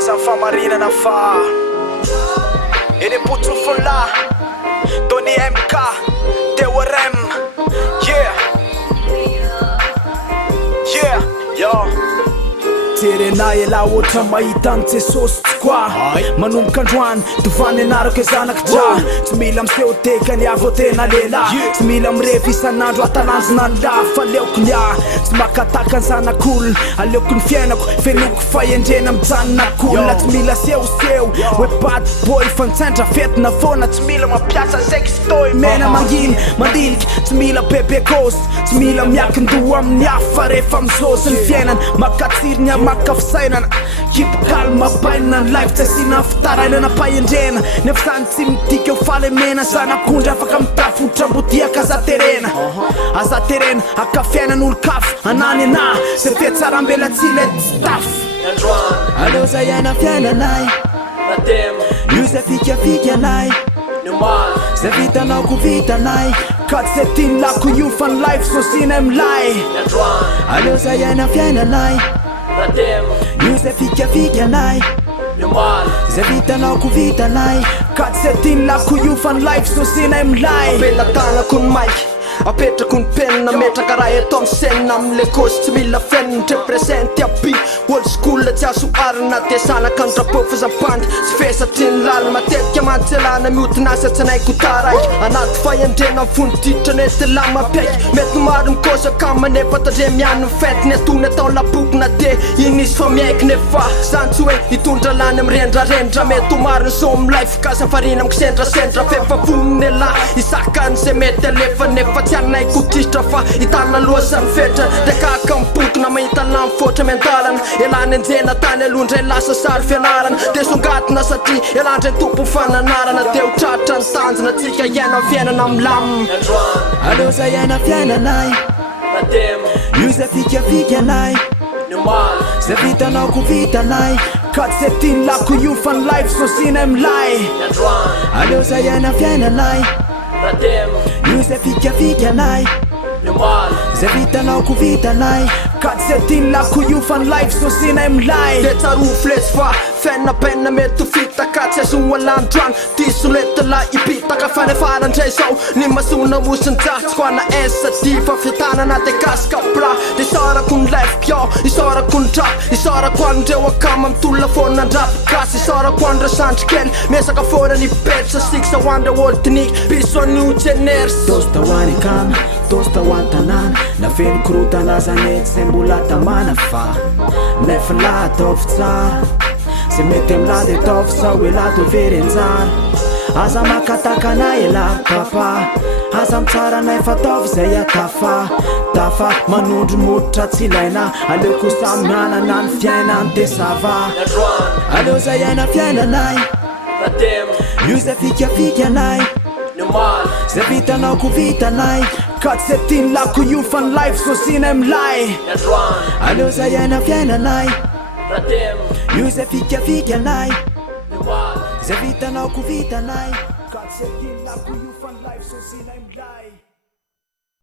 Malaza famarinana fa eny Botsofôla Tony MK Teorem yeah yo Terena ela otra mahita ny Jesosy koa manomboka androany tovany anarako zanaka dra tsy mila miseho tekany avy tena lela tsy mila mirevy isan'andro atalanjona ny la fa aleoko nya tsy makataka ny zanak'olona aleoko ny fiainako fenoko fahendrena mijanonak'olona tsy mila sehoseho hoe bad boy fa nitsendra fetina foana tsy mila mampiasa sextoy mena manginy mandiniky tsy mila bebekosy tsy mila miakin-doha amin'ny hafa rehefa mizosy ny fiainana makatsiriny makafisainana keep calme bainana ny life tsy asina fitarainana pahendrena nefa zany tsy midika eo falemena zanak'ondry afaka mitafotra mbotiaka azaterena akafiainan'olo kafy anany ana se fetsarambela tsile tsy tafy aleo zay aina fiainanay io zay fikafikanay zay vitanao ko vitanay ka tsy tiny lako io fa ny life sosinay milay aleo zay aina fiainanay io zay fikafikanay zay vitanao ko vitanay ka tsy tiny lako io fa ny life sosinay milay apelatagna ny maiky apetrako ny penina metraka raha eto amin'ny senina amile kosy tsy mila fenina represente aby old school tsy azo arina de zanaka ny drapeau fazampandy tsy fesatry ny lala matetika mantselana miotinasa tsy naiko taraiky anaty fahendrena fonoditra nety lamapaiky mety maro mikosa ka manefa tandre miany fety ny atony atao labokina de inisy fa miaiky nefa zany tsy hoe hitondra lany mirendrarendra mety maro ny so my life ka safarina mikisendrasendra fefa voniny ala isakany zay mety alefa nefa tsy anay kotisitra fa hitana loasa ny fetra de kaka mipokina mahita lamy fotra miandalana elany anjena tany alondray lasa sary fianarana de songatina satria elandray tompo fananarana de ho tratra ny tanjona tsika iaina fiainana milamina aleo zay aina fiainanay io zay fikafikanay zay vitanao ko vitanay ka tsy tiny lako io fa ny life sosinay milay aleo zay aina fiainanay io zay fikafikanay zay vitanao ko vitanay ka tsy tiny lako io fa ny life sosinay milay de tsaroflesy fa fenna penna mety fitaka tsy azo alandroany disoletala ipitaka fanefarandray zao ny masona mosinjatsy ko ana esady fa fitanana de kaskapla de isarako ny lefiko isarako ny drap isarako andreo akama mitolona foana andrapokasy isarako andreo sandrikely mesaka foana ny petra siksa hoandre oltiniky bisoan'io tsenersy tosta hoany akama tosta hoany tanàna naveniko rotana zanety zay mbola tamana fa nefa la ataovy tsara se mety amla de ataovy sa hoe la tovery anjara aza makataka anay ela papa aza mitsara anay fa ataovy zay atafa manondro modotra tsy ilaina aleoko samy mianana ny fiainany de sava aleo zay aina fiainanay io zay fikafikanay zay vitanao ko vitanay ka tsy tiny lako io fa ny life sosinay milay aleo zay aina fiainanay io zay fikafikanay zay vitanao ko vitanay ka tsy tiny lako io fa ny life sosinay milay